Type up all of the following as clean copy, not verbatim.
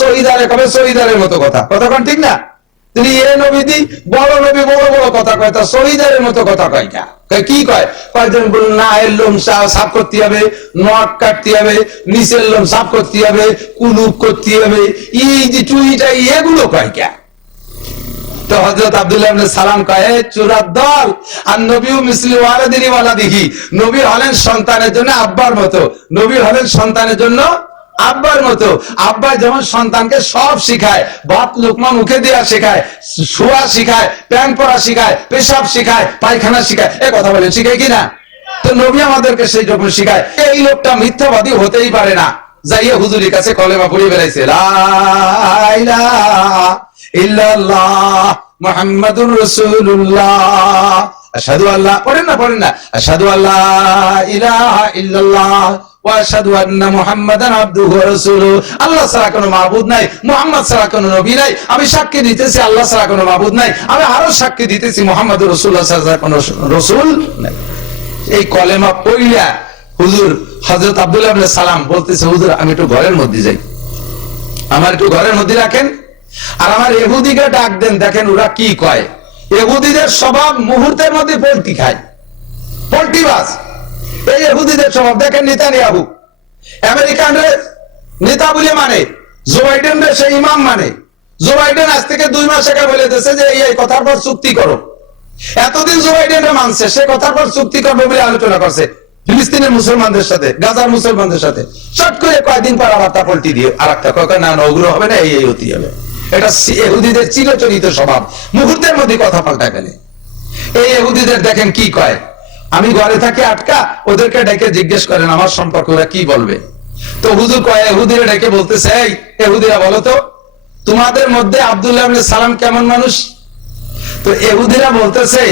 শহীদারে কবে শহীদারের মতো কথা, কথা কোন ঠিক না? তিনি এ নবী দি বড় নবী বড় বড় কথা কয়, তা শহীদারের মতো কথা কয় না। কি কয়? কয়জন বলুন না, এর লোম সাফ করতে হবে, নখ কাটতে হবে, নিচের লোম সাফ করতে হবে, কুলুপ করতে হবে, এই যে টুইটা এগুলো কয় কে? তো হযরত আব্দুল্লাহ ইবনে সালাম কয়, চোরার দল, আর নবীও মিসলি ওয়ালাদিহি ওয়ালাদিহি, নবী হলেন সন্তানের জন্য আব্বার মতো, নবী হলেন সন্তানের জন্য আব্বার মতো। আব্বা যেমন সন্তানকে সব শিখায়, ভাত লুকমা মুখে দেওয়া শেখায়, শোয়া শিখায়, প্যান্ট পরা শিখায়, পেশাব শিখায়, পায়খানা শিখায়, এ কথা বলেন শিখায় কিনা? তো নবী আমাদেরকে সেই রকম শিখায়। এই লোকটা মিথ্যাবাদী হতেই পারে না, যাইয়ে হুজুরের কাছে কলেমা পড়ে বেড়াইছে, লা ইলাহা ইল্লাল্লাহ মুহাম্মাদুর রাসূলুল্লাহ, আশহাদু আল্লাহ, পড়েন না, আশহাদু আল্লা ইলাহা ইল্লাল্লাহ ওয়া আশহাদু আন্না মুহাম্মাদান আবদুহু ওয়া রাসূলুহু। আল্লাহ ছাড়া কোনো মাবুদ নাই, মুহাম্মদ ছাড়া কোনো নবী নাই, আমি সাক্ষী দিতেছি আল্লাহ ছাড়া কোনো মাবুদ নাই, আমি আরো সাক্ষী দিতেছি মুহাম্মদুর রাসূলুল্লাহ ছাড়া কোনো রাসূল নাই। এই কলেমা পড়িয়া হুজুর হযরত আব্দুল্লাহ ইবনে সালাম বলতেছে, হুজুর আমি একটু ঘরের মধ্যে যাই, আমার একটু ঘরের মধ্যে রাখেন, আর আমার ইহুদিকে ডাক দেন, দেখেন ওরা কি কয়। ইহুদিদের স্বভাব মুহূর্তের মধ্যে পোল্ট্রি খায়, পোল্ট্রিবাজ। এই ইহুদিদের স্বভাব দেখেন, নেতানিয়াহু আমেরিকানরে নেতা বলে মানে, জো বাইডেন রে সে ইমাম মানে। জো বাইডেন আজ থেকে 2 মাস আগে বলে দিয়েছে যে এই কথার পর চুক্তি করো। এতদিন জো বাইডেনরে মানছে, সে কথার পর চুক্তি করবে বলে আলোচনা করছে ফিলিস্তিনের মুসলমানদের সাথে, গাজার মুসলমানদের সাথে। চট করে কয়েকদিন পর আবার তা পল্টি দিয়ে আর একটা কয় না, ওগুলো হবে না, এই হতে হবে। এটা ইহুদিদের চিরচরিত স্বভাব, মুহূর্তের মধ্যে কথা পাল্টা গেলে। এই ইহুদিদের দেখেন কি কয়, আমি ঘরে থাকি আটকা, ওদেরকে ডেকে জিজ্ঞেস করেন আমার সম্পর্কে ওরা কি বলবে। তো হুজুর কয়, ইহুদিরা ডেকে বলতেছে, এই ইহুদিরা বলো তো তোমাদের মধ্যে আব্দুল্লাহ ইবনে সালাম কেমন মানুষ? তো ইহুদিরা বলতেছে,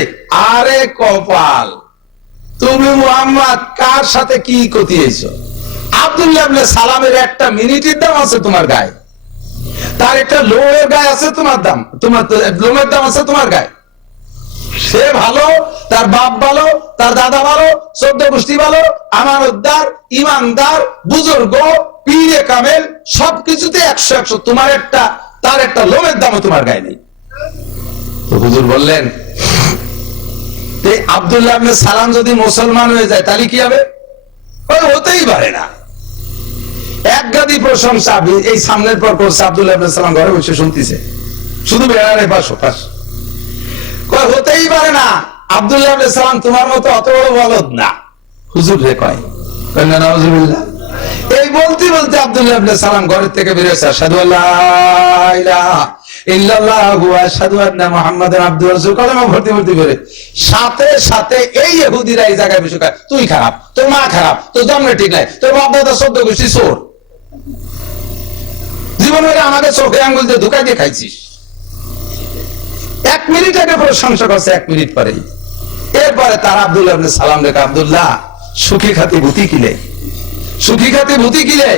আরে কপাল, তুমি মুহাম্মদ কার সাথে কি কতিয়েছো? আব্দুল্লাহ ইবনে সালামের একটা মিনিটের দাম আছে তোমার গায়ে, তার একটা লোমের গায়ে আছে তোমার দাম, তোমার লোমের দাম আছে তোমার গায়ে। সে ভালো, তার বাপ ভালো, তার দাদা ভালো, 14 গোষ্ঠী ভালো, আমানতদার, ইমানদার, বুজুর্গ, পীরে কামেল, সবকিছুতে 100-100। তোমার একটা, তার একটা লোমের দামও তোমার গায়ে নেই। তো হুজুর বললেন, আব্দুল্লাহ ইবনে সালাম যদি মুসলমান হয়ে যায় তাহলে কি হবে? হতেই পারে না। এক গাদি প্রশংসা এই সামনের পর করছে, আব্দুল্লাহ ইবনে সালাম ঘরে বসে শুনতেছে, শুধু বেড়ারে পাশ ওপাশ। হতেই পারে না, আব্দুল্লাহ ইবনে সালাম তোমার মতো অত বড় বলদ না। হুজুর রে কয় না, নাউজুবিল্লাহ। এই বলতে বলতে আব্দুল্লাহ ইবনে সালাম ঘরের থেকে বের হয়েছে, আশহাদু আল্লা ইলাহা ইল্লাল্লাহু ওয়া আশহাদু আন্না মুহাম্মাদান আবদুহু ওয়া রাসূলুহু, কলেমা ভর্তি করে। সাথে সাথে এই ইহুদিরা এই জায়গায় বসে কয়, তুই খারাপ, তোর মা খারাপ, তোর জন্ম ঠিক নাই, তোর বাপ দাদা 14 গোষ্ঠী চোর, জীবনে আমাকে চোখে আঙ্গুল দিয়ে ধোঁকা দিয়ে খাইছিস। 1 মিনিট আগে প্রশংসা করছে, 1 মিনিট পরেই। এরপরে তার আব্দুল্লাহ ইবনে সালাম রেখে, আব্দুল্লাহ সুখী খাতি ভূতি কিলে, সুখী খাতি ভূতি কিলে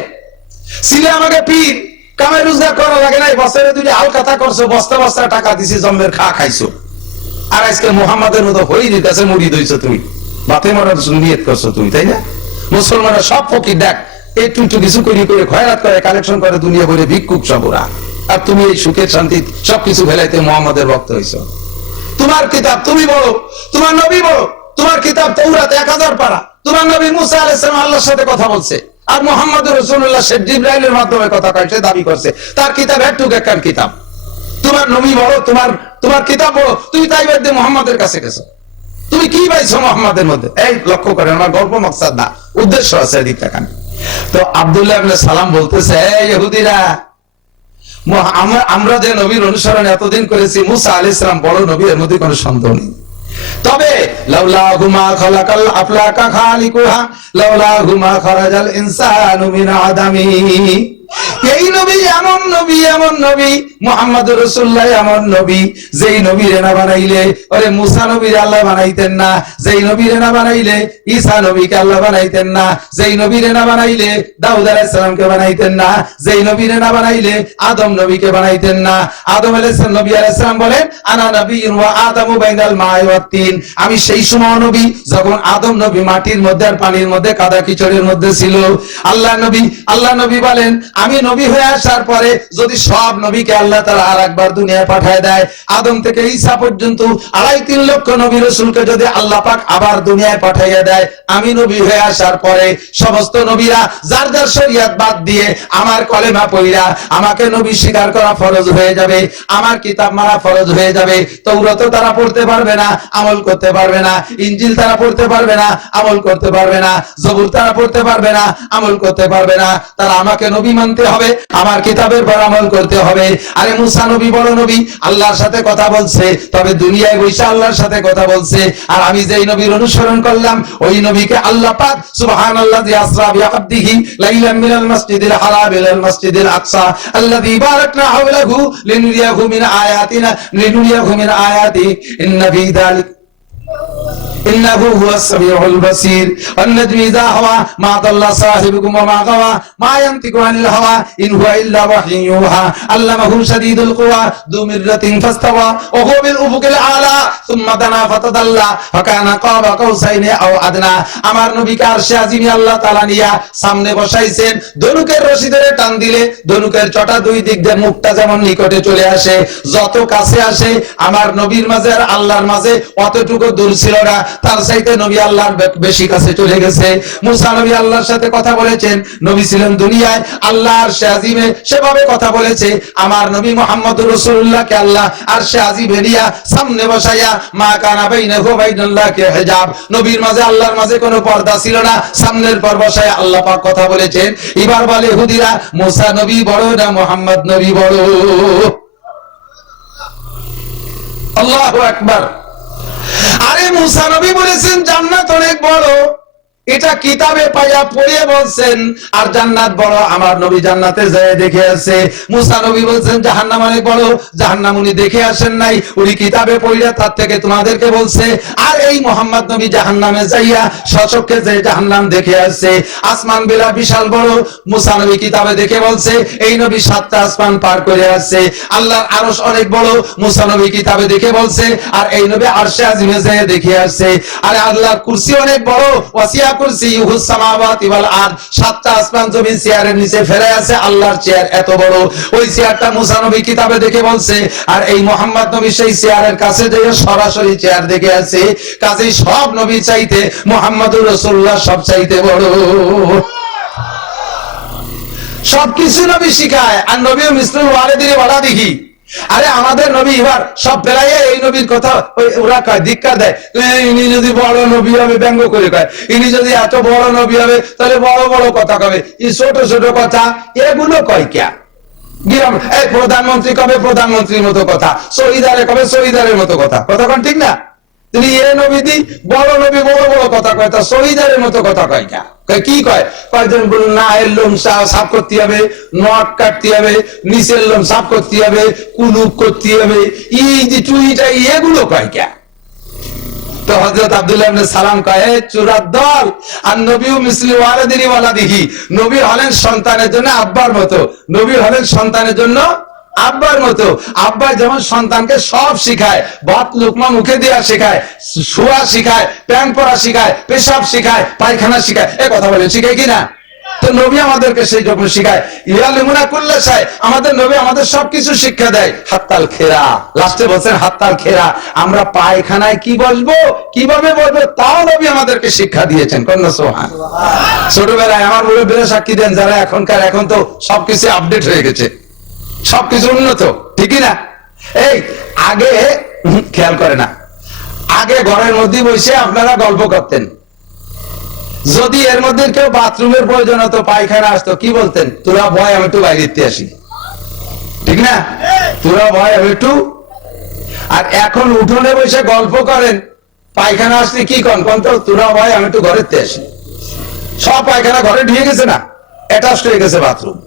ছিলে আমাকে পীর, কামে রোজগার করা লাগে নাই, বছরে 2 হাল কথা করছো, বস্তা বস্তা টাকা দিছি, জন্মের খাইছো, আর আজকে মুহাম্মাদের মতো হইনি কাছে মুড়ি দইছো তুমি, বাতে মরার নিয়ত করছো তুমি, তাই না? মুসলমানরা সব ফকির দেখ, একটু কিছু করে খয়রাত করে, কালেকশন করে, দুনিয়া ভরে ভিক্ষুক সব ওরা। আর তুমি এই সুখের শান্তি সবকিছু ফেলাইতে মুহাম্মাদের ভক্ত হইছো। তোমার কিতাব তুমি বলো, তোমার নবী বলো, তোমার কিতাব তাওরাত 1000 পারা, তোমার নবী মুসা আলাইহিস সালাম আল্লাহর সাথে কথা বলছে, আর মুহাম্মদুর রাসূলুল্লাহ সে জিবরাইলের মাধ্যমে কথা কইছে, দাবি করছে তার কিতাব একটুক একখান কিতাব। তোমার নবী বলো, তোমার কিতাব বলো, তুমি তাই বাদ দিয়ে মুহাম্মাদের কাছে গেছো, তুমি কি পাইছো মুহাম্মাদের মধ্যে? এই লক্ষ্য করেন, আমার গল্প মাকসাদ না, উদ্দেশ্য আছে এদিক তাকান। তো আব্দুল্লাহ ইবনে সালাম বলতেছে, এই ইহুদিরা, আমরা যে নবীর অনুসরণ এতদিন করেছি, মুসা আলাইহিস সালাম বড় নবী, এর মধ্যে কোনো সন্দেহ নেই। তবে লাউলাহু মা খালাকাল আফলাকা খালিকুহা লাউলাহু মা খারাজাল ইনসানু মিন আদামি। এই নবী এমন নবী মুহাম্মদুর রাসূলুল্লাহ এমন নবী, যেই নবীর না বানাইলে ওরে মুসা নবীর আল্লাহ বানাইতেন না, যেই নবীর না বানাইলে ঈসা নবীকে আল্লাহ বানাইতেন না, যেই নবীর না বানাইলে দাউদ আলাইহিস সালামকে বানাইতেন না, যেই নবীর না বানাইলে আদম নবীকে বানাইতেন না। আদম আলাইহিস সালাম, নবী আলাইহিস সালাম বলেন, আনা নবিয়্যুন ওয়া আদামু বাইনাল মা'i ওয়াত তিন, আমি সেই সময় নবী যখন আদম নবী মাটির মধ্যে আর পানির মধ্যে, কাদা কিচড়ের মধ্যে ছিল। আল্লাহ নবী বলেন, আমি নবী নবী হয়ে আসার পরে যদি সব নবীকে আল্লাহ তাআলা আরেকবার দুনিয়ায় পাঠায় দেয়, আদম থেকে ঈসা পর্যন্ত 2.5-3 লক্ষ নবী রাসূলকে যদি আল্লাহ পাক আবার দুনিয়ায় পাঠাইয়া দেয়, আমি নবী হয়ে আসার পরে সমস্ত নবীরা যার যার শরীয়ত বাদ দিয়ে আমার কলেমা পড়া আমাকে নবী স্বীকার করা ফরজ হয়ে যাবে, আমার কিতাব মানা ফরজ হয়ে যাবে। তাওরাত তারা পড়তে পারবে না, আমল করতে পারবে না। ইনজিল তারা পড়তে পারবে না, আমল করতে পারবে না। জবুর তারা পড়তে পারবে না, আমল করতে পারবে না। তারা আমাকে নবী মানতে হবে, আমার কিতাবের পর আমল করতে হবে। আরে মুসা নবী বড় নবী, আল্লাহর সাথে কথা বলছে, তবে দুনিয়ায় বসে আল্লাহর সাথে কথা বলছে। আর আমি যেই নবীর অনুসরণ করলাম, ওই নবীকে আল্লাহ পাক সুবহানাল্লাযী আসরা বিআবদিহি লাইলাম মিনাল মাসজিদিল হারাম ইলাল মাসজিদিল আকসা আল্লাযী বারাকনা হাওলাহু লিনুরিয়াহু মিন আয়াতি ইন্না ফী যালিকা ইন্নাহু হুয়াস সামিউল বাসীর ওয়ান-নাজমি ইযা হাওয়া মা দাল্লা সাহিবুকুম ওয়া মা গাওয়া মা ইয়ানতিকু আনিল হাওয়া ইন হুয়া ইল্লা ওয়াহয়ুন ইউহা আল্লামাহু শাদীদুল কুওয়া যু মিররাতিন ফাস্তাওয়া ওয়া হুয়া বিল উফুকিল আলা সুম্মা দানা ফাতাদাল্লা ফাকানা কাবা কাউসাইনি আও আদনা। আমার নবীকে আরশে আজিমে আল্লাহ তাআলা নিয়া সামনে বসাইছেন। ধনুকের রশি ধরে টান দিলে ধনুকের চটা দুই দিক দিয়ে মুখটা যেমন নিকটে চলে আসে, যত কাছে আসে আমার নবীর মাঝে আর আল্লাহর মাঝে অতটুকু দূর ছিল না, তার চাইতে নবী আল্লাহর বেশি কাছে চলে গেছে। মুসা নবী আল্লাহর সাথে কথা বলেছেন, নবী ছিলেন দুনিয়ায় আল্লাহর আরশে আজিমে, সেভাবে কথা বলেছে। আমার নবী মুহাম্মদুর রাসূলুল্লাহকে আল্লাহ আরশে আজিমে নিয়া সামনে বসাইয়া মা কানা বাইনাহু ওয়া বাইনাল্লাহি হিজাব, নবীর মাঝে আল্লাহর মাঝে কোনো পর্দা ছিল না, সামনের পর বসাইয়া আল্লাহ পাক কথা বলেছেন। এবার বলে ইহুদিরা মুসা নবী বড় না মুহাম্মদ নবী বড়? আল্লাহু আকবার। আরে মুসা নবী বলেছেন জান্নাত অনেক বড়, এটা কিতাবে পাইয়া পড়িয়ে বলছেন। আর জান্নাত বড়, আমার নবী জান্নাতে যায় দেখে আসে। মুসা নবী বলছেন জাহান্নাম অনেক বড়, জাহান্নাম উনি দেখে আসেন নাই, উনি কিতাবে পড়িয়া তার থেকে তোমাদেরকে বলছে। আর এই মুহাম্মদ নবী জাহান্নামে যাইয়া সচক্ষে যে জাহান্নাম দেখে আসছে। আসমান বেলা বিশাল বড়, মুসা নবী কিতাবে দেখে বলছে এই নবী 7টা আসমান পার করে আসছে। আল্লাহর আরশ অনেক বড়, মুসা নবী কিতাবে দেখে বলছে, আর এই নবী আরশে আজিমে যায় দেখে আসছে। আর আল্লাহর কুরসি অনেক বড়, ওয়াসিয়া কুরসিয়ুহুস সামাওয়াতি ওয়াল আরদ, 7টা আসমান জমিন চেয়ারের নিচে ফেলে আছে, আল্লাহর চেয়ার এত বড়। ওই চেয়ারটা মুসা নবী কিতাবে দেখে বলছে, আর এই মুহাম্মদ নবী সেই চেয়ারের কাছে যেয়ে সরাসরি চেয়ার দেখে আছে। কাজেই সব নবী চাইতে মুহাম্মদুর রাসূলুল্লাহ সব চাইতে বড়। সবকিছু নবী শিখায়, আর নবীও মিসলুল ওয়ালিদিহি ওয়ালাদিহি। আরে আমাদের নবী এবার সব বেলায় এই নবীর কথা ওরা কয়, ধিক্কার দেয়। ইনি যদি বড় নবী হবে, ব্যঙ্গ করে কয়, ইনি যদি এত বড় নবী হবে তাহলে বড় বড় কথা কবে, এই ছোট ছোট কথা এগুলো কয় ক্যা? এই প্রধানমন্ত্রী কবে প্রধানমন্ত্রীর মতো কথা, শহীদারে কবে শহীদারের মতো কথা, কথা কোন ঠিক না? তিনি এ নবী দি বড় নবী বড় বড় কথা কয়, তা শহীদারের মতো কথা কয় ক্যা? কি কয়? কয়েকজন বলুন না, এর লোম সাফ করতে হবে, নখ কাটতে হবে, নিচের লোম সাফ করতে হবে, কুলুপ করতে হবে, এই যে টুইটা এগুলো কয় ক্যা? তো হযরত আব্দুল্লাহ ইবনে সালাম কয় চূড়ার দল। আর নবীও মিসলি ওয়ালিদিহি ওয়ালাদিহি, নবী হলেন সন্তানের জন্য আব্বার মতো, নবী হলেন সন্তানের জন্য আব্বার মতো। আব্বা যেমন সন্তানকে সব শিখায়, ভাত লুকমা মুখে দেওয়া শেখায়, শোয়া শিখায়, প্যান্ট পরা শিখায়, পেশাব শিখায়, পায়খানা শিখায়, এ কথা বলেন শিখায় কিনা? তো নবী আমাদেরকে সেই যখন শিখায়, ইয়ালিমুনা কুল্লা শাই, আমাদের নবী আমাদের সবকিছু শিক্ষা দেয়। হাত্তাল খেরা, লাস্টে বলছেন হাত্তাল খেরা, আমরা পায়খানায় কি বসবো, কিভাবে বসবো, তাও নবী আমাদেরকে শিক্ষা দিয়েছেন। কন্যা সুবহান। ছোটবেলায় আমার মুরব্বিরা সাক্ষী দেন, যারা এখন তো সবকিছু আপডেট হয়ে গেছে, সবকিছু উন্নত, ঠিকই না? এই আগে খেয়াল করে না, আগে ঘরের মধ্যে বসে আপনারা গল্প করতেন, যদি এর মধ্যে কেউ বাথরুমের প্রয়োজন হতো, পায়খানা আসতো, কি বলতেন? তোরা ভয়, আমি একটু বাইরে আসি, ঠিক না? তোরা ভয়, আমি একটু। আর এখন উঠোনে বসে গল্প করেন, পায়খানা আসলে কি কন কন তো, তোরা ভয়, আমি একটু ঘরের আসি। সব পায়খানা ঘরে ঢুকে গেছে না, অ্যাটাচড হয়ে গেছে বাথরুম।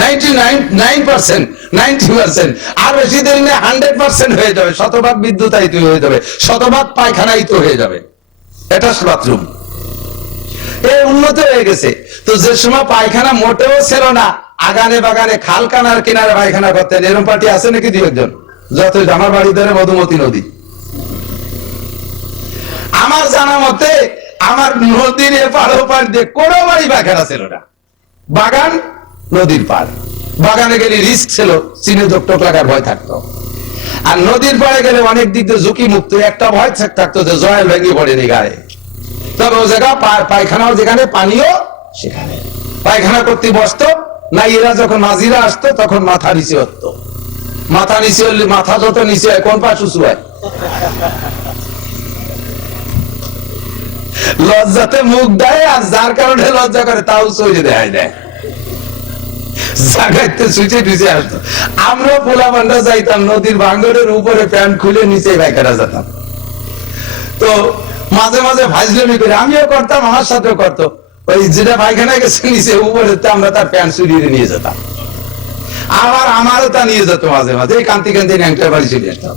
99%, 90%, আর বেশি দেরি নেই 100% হয়ে যাবে, শতভাগ বিদ্যুতায়িত হয়ে যাবে, শতভাগ পায়খানায়িত হয়ে যাবে, অ্যাটাচড বাথরুম। এই উন্নত হয়ে গেছে। তো যে সময় পায়খানা মোটেও ছিল না, আগানে বাগানে খাল কানার কিনারে পায়খানা করতেন। এরকম পার্টি আছে নাকি দুই একজন? যত আমার বাড়ি ধরে মধুমতি নদী, আমার জানা মতে আমার নদীর এপার ওপার দিয়ে কোনো বাড়ি পায়খানা ছিল না, বাগান নদীর পাড়। বাগানে গেলে রিস্ক ছিল, চিনে টোক লাগার ভয় থাকতো। আর নদীর পাড়ে গেলে অনেক দিক দিয়ে ঝুঁকি মুক্ত, একটা ভয় থাকতো যে জয়েল ভেঙে পড়েনি গায়ে। তবে ও জায়গা পায়খানাও যেখানে, পানিও সেখানে। পায়খানা করতে বসতো না, এরা যখন নাজিরা আসতো তখন মাথা নিচে হতো। মাথা নিচে হলে মাথা যত নিচে হয় কোন পাশ উঁচু হয়? লজ্জাতে মুখ দেয়, আর যার কারণে লজ্জা করে তাও চলে দেয় দেয় জাগাইতে ছুটে টুচে আসতো। আমরা পোলা বান্ডা যাইতাম নদীর ভাঙ্গরের উপরে প্যান্ট খুলে নিচে পায়খানা যেতাম। তো মাঝে মাঝে ভাজলামি করে আমিও করতাম, আমার সাথেও করতো। ওই যেটা পায়খানা গেছে নিচে উপরে, আমরা তার প্যান্ট চুরিয়ে নিয়ে যেতাম। আবার আমারও তা নিয়ে যেত মাঝে মাঝে, এই কান্তি কান্তি ন্যাংটার বাড়ি চলে আসতাম।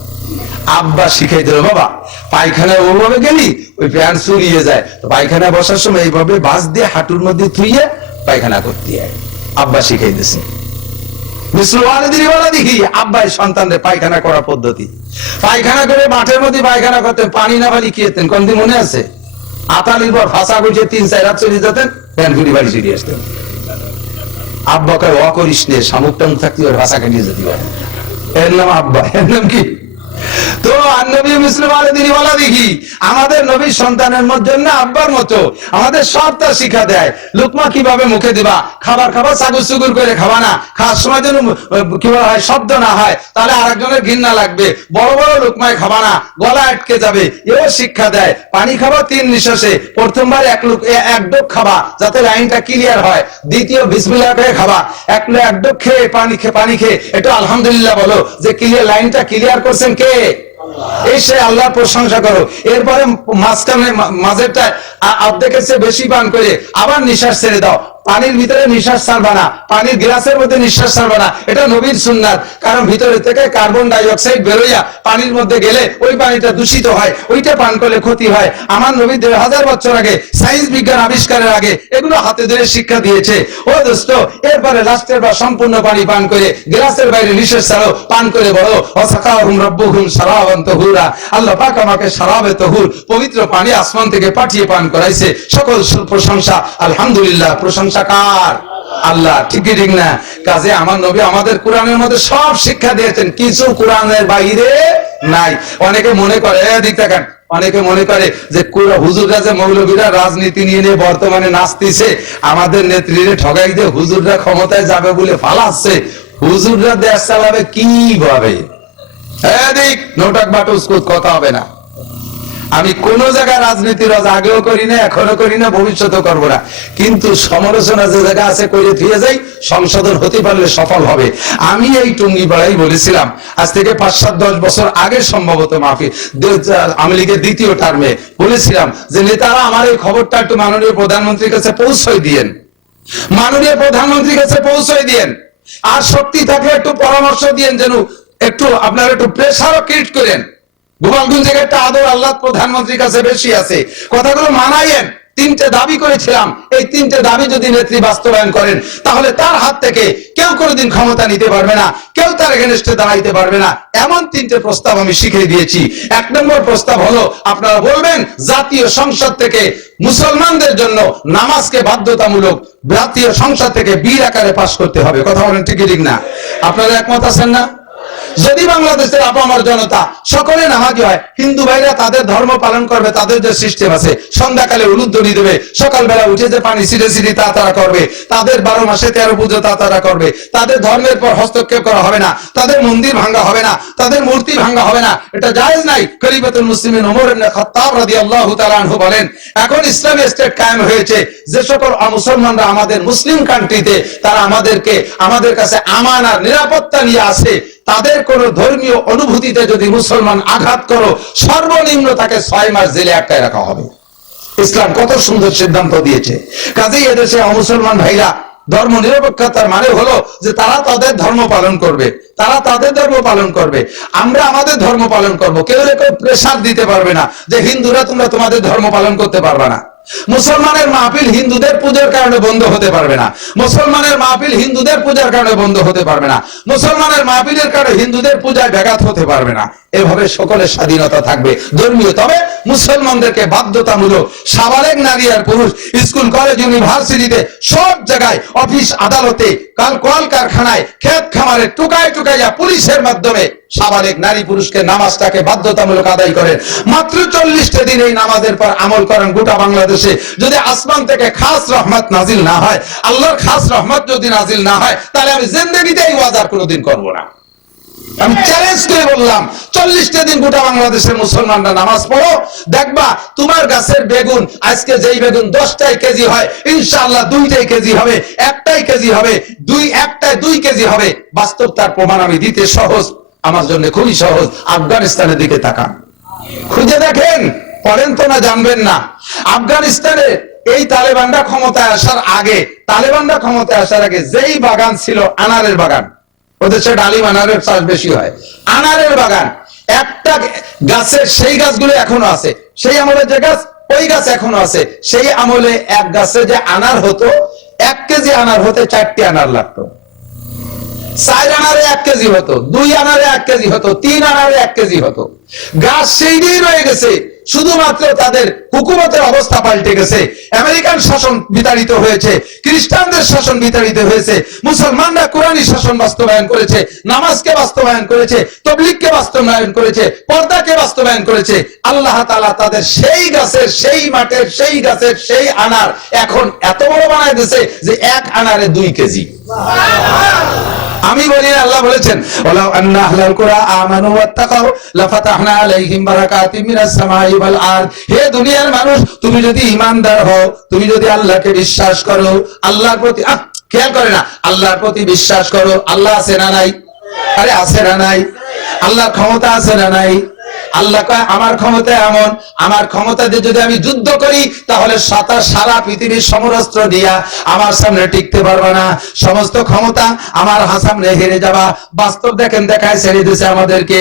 আব্বা শিখাই দিল, বাবা পায়খানায় ওভাবে গেলি ওই প্যান্ট চুরিয়ে যায়, তো পায়খানায় বসার সময় এইভাবে বাস দিয়ে হাঁটুর মধ্যে থুইয়ে পায়খানা করতে হয়। আব্বা শিখাই দিছে। দেখি আব্বাই সন্তানদের পায়খানা করার পদ্ধতি। পায়খানা করে মাঠের মধ্যে পায়খানা করতেন, পানি না বালি কি হতেন কোনদিন মনে আছে? আতালির পর ফাঁসা গুছিয়ে 3-4 রাত চলে যেতেন, প্যান্ট ঘুরি বাড়ি চলে আসতেন। আব্বাকে অকরিস নে, শামুক টামুক থাকতে ওর ভাষা কাটিয়ে যেতে পারে। এর নাম আব্বা, এর নাম কি? তো নবী মুসলিম আলাদিনওয়ালা দেখি আমাদের নবীর সন্তানের মধ্যে না আব্বার মতো আমাদের সব তার শিক্ষা দেয়। লুকমা কিভাবে মুখে দিবা, খাবার খাবার সাগুর সুগুর করে খাবা না, খাওয়ার সময় যেন কিভাবে হয় শব্দ না হয়, তাহলে আরেকজনের ঘৃণা লাগবে। বড় বড় লুকমায় খাবা না, গলা আটকে যাবে, এও শিক্ষা দেয়। পানি খাবা 3 নিঃশ্বাসে, প্রথমবার এক ডোক খাবা যাতে লাইনটা ক্লিয়ার হয়, দ্বিতীয় বিসমিল্লাহ করে খাবা, এক ডোক খেয়ে পানি খেয়ে একটু আলহামদুলিল্লাহ বলো যে ক্লিয়ার, লাইনটা ক্লিয়ার করছেন কে? এই সে আল্লাহর প্রশংসা করো। এরপরে মাঝখানে মাঝেরটা অর্ধেকের চেয়ে বেশি পান করে আবার নিঃশ্বাস ছেড়ে দাও। পানির ভিতরে নিঃশ্বাস ছাড়বা না, পানির গ্লাসের মধ্যে নিঃশ্বাস ছাড়বা না, এটা নবীর সুন্নাত। কারণ ভিতরে থেকে কার্বন ডাই অক্সাইড বেরোইয়া পানির মধ্যে গেলে ওই পানিটা দূষিত হয়, ওইটা পান করলে ক্ষতি হয়। আমার নবী 1000 বছর আগে সায়েন্স বিজ্ঞান আবিষ্কারের আগে এগুলো হাতে ধরে শিক্ষা দিয়েছে। ও দোস্ত, এরপরে লাস্টের বা সম্পূর্ণ পানি পান করে গ্লাসের বাইরে নিঃশ্বাস ছাড়ো, পান করে বলো ওয়াসাকাহুম রাব্বুহুম শারাবান তাহুরা, আল্লাহ পাক আমাকে শারাবে তাহুর পবিত্র পানি আসমান থেকে পাঠিয়ে পান করাইছে। সকল প্রশংসা আলহামদুলিল্লাহ, প্রশংসা কার? আল্লাহ। ঠিক ঠিক না? কাজে আমার নবী আমাদের কোরআনের মধ্যে সব শিক্ষা দিয়েছেন, কিছু কোরআনের বাইরে নাই। অনেকে মনে করে এদিক দেখেন, অনেকে মনে করে যে হুজুররা যে মৌলবীরা রাজনীতি নিয়ে বর্তমানে নাচতেছে, আমাদের নেত্রীরে ঠগাই দিয়ে হুজুররা ক্ষমতায় যাবে বলে ফালাচ্ছে। হুজুররা দেশ চালাবে কিভাবে? এদিক নোটাক বাটুস কথা হবে না। আমি কোন জায়গায় রাজনীতির আগেও করি না, এখনো করি না, ভবিষ্যতেও করবো না। কিন্তু সমালোচনা যে জায়গা আছে করে ধুয়ে যাই, সংশোধন হতে পারলে সফল হবে। আমি এই টুঙ্গিপাড়াই বলেছিলাম আজ থেকে 5-7-10 বছর আগে, সম্ভবত মাহফিল আওয়ামী লীগের দ্বিতীয় টার্মে বলেছিলাম যে নেতারা আমার এই খবরটা একটু মাননীয় প্রধানমন্ত্রীর কাছে পৌঁছাই দিয়েন, মাননীয় প্রধানমন্ত্রীর কাছে পৌঁছাই দিয়েন। আর শক্তি থাকলে একটু পরামর্শ দিয়েন, যেন একটু আপনারা একটু প্রেসারও ক্রিয়েট করেন। গোপালগঞ্জের একটা আদর আল্লাহ প্রধানমন্ত্রীর কাছে বেশি আছে, কথাগুলো মানাইয়েন। 3টে দাবি করেছিলাম, এই 3টে দাবি যদি নেত্রী বাস্তবায়ন করেন তাহলে তার হাত থেকে কেউ কোনোদিন ক্ষমতা নিতে পারবে না, কেউ তার এগেনস্টে দাঁড়াইতে পারবে না। এমন 3টে প্রস্তাব আমি শিখিয়ে দিয়েছি। 1 নম্বর প্রস্তাব হলো, আপনারা বলবেন জাতীয় সংসদ থেকে মুসলমানদের জন্য নামাজকে বাধ্যতামূলক জাতীয় সংসদ থেকে বিল আকারে পাস করতে হবে। কথা বলেন ঠিক ঠিক না? আপনারা একমত আছেন না? যদি বাংলাদেশের আপামর জনতা সকলে নামাজি হয়, হিন্দু ভাইরা তাদের ধর্ম পালন করবে, তাদের যে সিস্টেম আছে, সন্ধ্যাকালে উলুধ্বনি দেবে, সকালবেলা উঠে যে পানি ছিটে ছিটে তা তারা করবে, তাদের 12 মাসে 13 পুজো তা তারা করবে, তাদের ধর্মের পর হস্তক্ষেপ করা হবে না, তাদের মন্দির ভাঙ্গা হবে না, তাদের মূর্তি ভাঙ্গা হবে না, এটা জায়েজ নাই। খলিফাতুল মুসলিমিন ওমর ইবনে খাত্তাব রাদিয়াল্লাহু তাআলা আনহু বলেন, এখন ইসলামী স্টেট কায়েম হয়েছে, যে সকল মুসলমানরা আমাদের মুসলিম কান্ট্রিতে তারা আমাদের কাছে আমান আর নিরাপত্তা নিয়ে আসে, তাদের কোন ধর্মীয় অনুভূতিতে যদি মুসলমান আঘাত করো, সর্বনিম্ন তাকে 6 মাস জেলে আটকায় রাখা হবে। ইসলাম কত সুন্দর সিদ্ধান্ত দিয়েছে। কাজেই এদেশে মুসলমান ভাইরা ধর্ম নিরপেক্ষতার মানে হলো যে তারা তাদের ধর্ম পালন করবে, তারা তাদের ধর্ম পালন করবে, আমরা আমাদের ধর্ম পালন করব। কেউ প্রেসার দিতে পারবে না যে হিন্দুরা তোমরা তোমাদের ধর্ম পালন করতে পারবে না। মুসলমানের মাহফিল হিন্দুদের পূজার কারণে বন্ধ হতে পারবে না। মুসলমানের মাহফিল হিন্দুদের পূজার কারণে বন্ধ হতে পারবে না। মুসলমানের মাহফিলের কারণে হিন্দুদের পূজায় ব্যাঘাত হতে পারবে না। এভাবে সকলের স্বাধীনতা থাকবে ধর্মীয়। তবে মুসলমানদেরকে বাধ্যতামূলক সাবালেগ নারী আর পুরুষ স্কুল কলেজ ইউনিভার্সিটিতে সব জায়গায় অফিস আদালতে কল কারখানায় ক্ষেত খামারে টুকায় টুকাইয়া পুলিশের মাধ্যমে সাবালেগ নারী পুরুষকে নামাজটাকে বাধ্যতামূলক আদায় করেন। মাত্র 40টা দিন এই নামাজের পর আমল করেন গোটা বাংলাদেশে। যদি আসমান থেকে খাস রহমত নাজিল না হয়, আল্লাহর খাস রহমত যদি নাজিল না হয়, তাহলে আমি জিন্দেগিতে এই ওয়াজ আর কোনোদিন করবো না। আমি চ্যালেঞ্জ করে বললাম 40টা দিন গোটা বাংলাদেশের মুসলমানরা নামাজ পড়ো, দেখবা তোমার গাছের বেগুন আজকে যেই বেগুন 10টাই কেজি হয়, ইনশাআল্লাহ 2টাই কেজি হবে, 1টাই কেজি হবে, 1টায় 2 কেজি হবে। বাস্তব তার প্রমাণ আমি দিতে সহজ, আমার জন্য খুবই সহজ। আফগানিস্তানের দিকে তাকান, খুঁজে দেখেন, পড়েন তো না জানবেন না। আফগানিস্তানে এই তালেবানরা ক্ষমতায় আসার আগে, যেই বাগান ছিল আনারের বাগান, ওদের সে ডালিম আনারের চাষ বেশি হয়, আনারের বাগান একটা গাছের, সেই গাছগুলো এখনো আছে। সেই আমলের যে গাছ, ওই গাছ এখনো আছে। সেই আমলে এক গাছে যে আনার হতো, 1 কেজি আনার হতে 4টি আনার লাগতো। 4 আনারে 1 কেজি হতো, 2 আনারে 1 কেজি হতো, 3 আনারে 1 কেজি হতো। গাছ সেই দিয়েই রয়ে গেছে, শুধুমাত্র তাদের হুকুমতের অবস্থা পাল্টে গেছে। আমেরিকান শাসন বিতাড়িত হয়েছে, খ্রিস্টানদের শাসন বিতাড়িত হয়েছে, মুসলমানরা কোরআনী শাসন বাস্তবায়ন করেছে, নামাজকে বাস্তবায়ন করেছে, তাবলীগকে বাস্তবায়ন করেছে, পর্দাকে বাস্তবায়ন করেছে। আল্লাহ তাআলা তাদের সেই গাছের, সেই মাঠের, সেই গাছের, সেই আনার এখন এত বড় বানায় দিয়েছে যে 1 আনারে 2 কেজি। আমি বলি, আল্লাহ বলেছেন, ওয়ালাউ আন্না আহলাল কুরা আমানু ওয়াত্তাকাউ লাফাতাহনা আলাইহিম বারাকাতিম মিনাস সামাই ওয়াল আরদ। হে দুনিয়ার মানুষ, তুমি যদি ঈমানদার হও, তুমি যদি আল্লাহকে বিশ্বাস করো, আল্লাহর প্রতি খেয়াল করে না, আল্লাহর প্রতি বিশ্বাস করো। আল্লাহ আছে না নাই? আরে আছে না নাই? আল্লাহর ক্ষমতা আছে না নাই? আল্লাহ কয় আমার ক্ষমতা এমন, আমার ক্ষমতা দিয়ে যদি আমি যুদ্ধ করি, তাহলে সারা পৃথিবীর সমরাস্ত্র দিয়া আমার সামনে টিকতে পারবে না। সমস্ত ক্ষমতা আমার সামনে হেরে যাবা। বাস্তব দেখেন, দেখায় ছেড়ে দিয়েছে আমাদেরকে।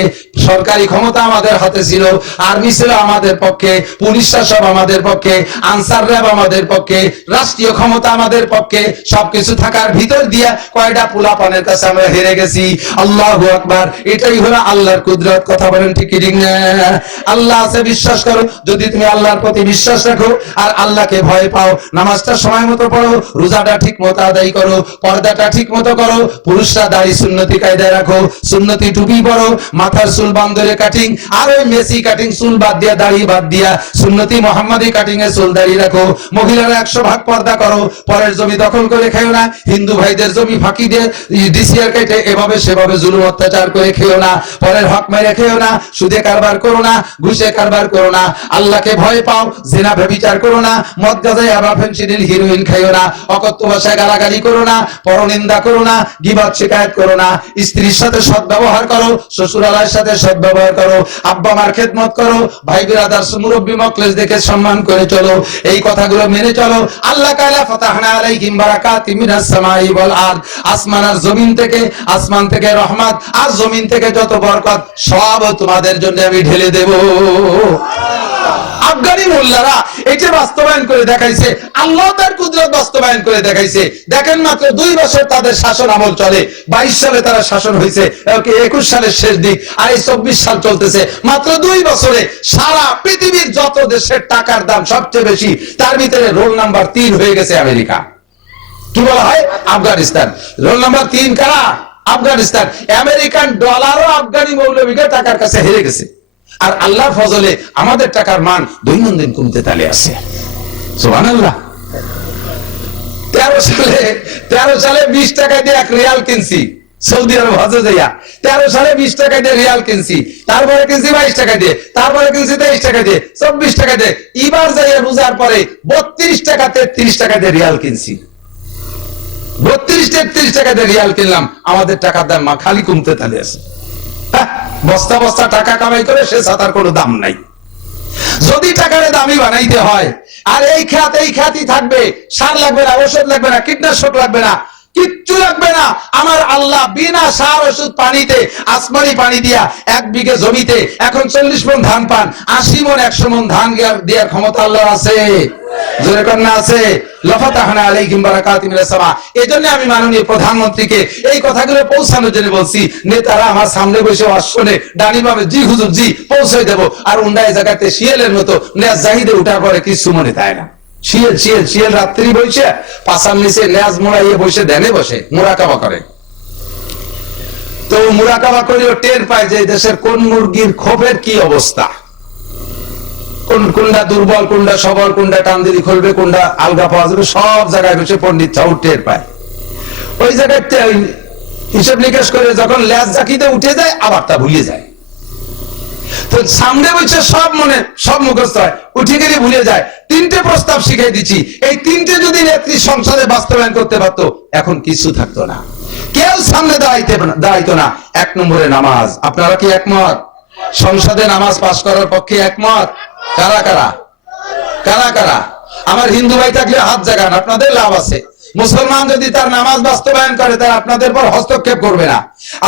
সরকারি ক্ষমতা আমাদের হাতে ছিল, আর্মি ছিল আমাদের পক্ষে, পুলিশ শাসক আমাদের পক্ষে, আনসার র্যাব আমাদের পক্ষে, রাষ্ট্রীয় ক্ষমতা আমাদের পক্ষে। সবকিছু থাকার ভিতর দিয়া কয়টা পোলাপানের কাছে আমরা হেরে গেছি। আল্লাহু আকবার। এটাই হলো আল্লাহর কুদরত। কথা বলেন ঠিক কি ঠিক না? আল্লাহ আছে, বিশ্বাস করো। যদি তুমি আল্লাহর প্রতি বিশ্বাস রাখো আর আল্লাহকে ভয় পাও, নামাজটা সময় মতো পড়ো, রোজাটা ঠিক মতো আদায় করো, পর্দাটা ঠিক মতো করো, পুরুষরা দাড়ি সুন্নতি কায়দায় রাখো, সুন্নতি টুপি পরো, মাথার চুল বান্দরে কাটিং, আর ওই মেসি কাটিং চুল বাদ দিয়া, দাড়ি বাদ দিয়া সুন্নতি মোহাম্মদী কাটিং এ চুল দাড়ি রাখো। মহিলারা 100 ভাগ পর্দা করো, পরের জমি দখল করে খেও না, হিন্দু ভাইদের জমি ফাঁকি দিয়ে ডিসিআর কেটে এভাবে সেভাবে জুলুম অত্যাচার করে খেও না, পরের হক মেরে খেও না, সুদে কারবার করো না, ঘুষে কারবার করো না, আল্লাহকে ভয় পাও, জিনা ব্যভিচার করো না, মদ গাঁজা ইয়াবা ফেনসিডিল হিরোইন খাইও না, অকথ্য ভাষায় গালাগালি করো না, পরনিন্দা করো না, গীবত শিকায়েত করো না, স্ত্রীর সাথে সদ্ব্যবহার করো, শ্বশুরালয়ের সাথে সদ্ব্যবহার করো, আব্বা মার খেদমত করো, ভাই বিরাদার মুরব্বি মকলেস দেখে সম্মান করে চলো। এই কথাগুলো মেনে চলো। আল্লাহ কালা ফাতাহনা আলাইহিম বারাকাতিম মিনাস সামাই ওয়াল আরদ। আসমান আর জমিন থেকে, আসমান থেকে রহমত আর জমিন থেকে যত বরকত সব তোমাদের জন্য আমি ঢেলে দেব। আফগানি মোল্লারা এটা বাস্তবায়ন করে দেখাইছে, আল্লাহ তার কুদরত বাস্তবায়ন করে দেখাইছে। দেখেন, মাত্র 2 বছর তাদের শাসন আমল চলে। 22 সালে তারা শাসন হয়েছে, 21 সালের শেষ দিক, আর এই 24 সাল চলতেছে। মাত্র 2 বছরে সারা পৃথিবীর যত দেশের টাকার দাম সবচেয়ে বেশি, তার ভিতরে রোল নাম্বার 3 হয়ে গেছে আমেরিকা। কি বলা হয়? আফগানিস্তান। রোল নাম্বার 3 কারা? আফগানিস্তান। আমেরিকান ডলারও আফগানি মৌলবীকে টাকার কাছে হেরে গেছে। আর আল্লাহর ফজলে আমাদের টাকার মান দৈনন্দিন কমতে তালে আছে। সুবহানাল্লাহ। 13 সালে 20 টাকা দিয়ে 1 রিয়াল কিনছি সৌদি আরব হজে যাইয়া। 13 সালে 20 টাকা দিয়ে রিয়াল কিনছি, তারপরে কিনছি 22 টাকা দিয়ে, তারপরে কিনছি 23 টাকা দিয়ে, 24 টাকা দিয়ে। এবার যাইয়া রোজার পরে 32 টাকা 33 টাকা দিয়ে রিয়াল কিনছি। 32-33 টাকা দিয়ে রিয়াল কিনলাম। আমাদের টাকার দাম খালি কমতে তালে আছে। বস্তা বস্তা টাকা কামাই করে সে ছাতার কোনো দাম নাই। যদি টাকারে দামি বানাইতে হয়, আর এই খ্যাতই থাকবে, সার লাগবে না, ঔষধ লাগবে না, কীটনাশক লাগবে না, কিচ্ছু লাগবে না। আমার আল্লাহ বিনা সার ওষুধ পানিতে, আসমানি পানি দিয়া 1 বিঘে জমিতে এখন 40 মণ ধান পান, 80 মণ 100 মণ ধান দেওয়ার ক্ষমতা আল্লাহ আছে। জোরে কন্যা আছে। লাফাতাহনা আলাইহিম বারাকাতিম মিনাস সামা। এজন্য আমি মাননীয় প্রধানমন্ত্রীকে এই কথাগুলো পৌঁছানোর জন্য বলছি। নেতারা আমার সামনে বসে আসনে ডানি ভাবে জি হুজুর জি পৌঁছে দেব, আর উন্ডায় জায়গাতে শিয়ালের মতো নেজ জাহিদে উঠার পরে কিছু মনে থাকে না। শিয়াল রাত্রি বসে পাশার নিচে লেজ মোড়াইয়ে বসে ধ্যানে বসে মুরাকাবা করে। তো মুরাকাবা করেও টের পায় যে দেশের কোন মুরগির ক্ষোভের কি অবস্থা, কোনটা দুর্বল, কোনটা সবল, কোনটা টান দিদি খুলবে, কোনটা আলগা পাওয়া যাবে, সব জায়গায় বসে পণ্ডিত চাউর টের পায়। ওই জায়গায় হিসেব নিকেশ করে যখন লেজ জাকিতে উঠে যায় আবার তা ভুলে যায়। তো সামনে বসে সব মুখস্থ হয়, উঠে গেলে ভুলে যায়। 3টে প্রস্তাব শিখাই দিচ্ছি, এই 3টে যদি নেত্রী সংসদে বাস্তবায়ন করতে পারতো এখন কিছু থাকতো না, কেউ সামনে দাঁড়াইতো না। 1 নম্বরে নামাজ। আপনারা কি একমত? সংসদে নামাজ পাশ করার পক্ষে একমত? কারা কারা কারা কারা? আমার হিন্দু ভাই থাকলে হাত জাগান, আপনাদের লাভ আছে। মুসলমান যদি তার নামাজ বাস্তবায়ন করে তার আপনাদের পর হস্তক্ষেপ করবে না,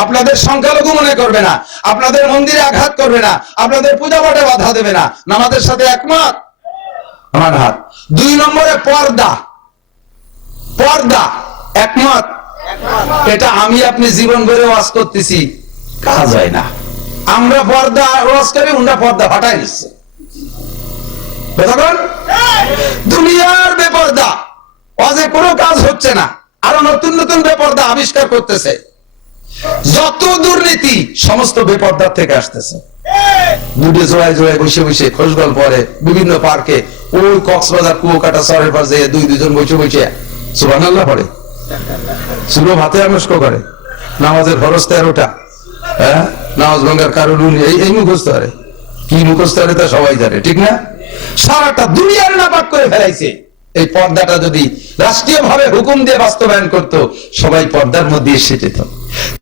আপনাদের সংখ্যালঘু মনে করবে না, আপনাদের মন্দিরে আঘাত করবে না, আপনাদের পূজা পাঠে বাধা দেবে না। নামাজের সাথে একমত? আমার হাত। 2 নম্বরে পর্দা। পর্দা একমত? এটা আমি আপনি জীবন ভরে ওয়াজ করতেছি, কাজ হয় না। আমরা পর্দা ওয়াজ করি, উন্ডা পর্দা ফাটাই দিচ্ছে। দুনিয়ার বেপর্দা, ওয়াজে কোনো কাজ হচ্ছে না, আরো নতুন নতুন বেপর্দা আবিষ্কার করতেছে। যত দুর্নীতি সমস্ত বেপর্দার থেকে আসতেছে। দুটো জোড়ায় জোড়ায় বসে বসে খোঁজগল পরে বিভিন্ন পার্কে, ওই কক্সবাজার কুয়াকাটা শহরের পাশে দুজন বসে বসে সুবহানাল্লাহ পড়ে, সুবহ ভাতে আমস্ক করে, নামাজের ফরজ 13টা, হ্যাঁ, নামাজ ভাঙার কারণ এই মুখস্থ করে। কি মুখস্থ করে তা সবাই জানে, ঠিক না? সারাটা দুনিয়ার নাপাক করে ফেলাইছে। এই পর্দাটা যদি রাষ্ট্রীয় ভাবে হুকুম দিয়ে বাস্তবায়ন করতো, সবাই পর্দার মধ্যে এসে যেত।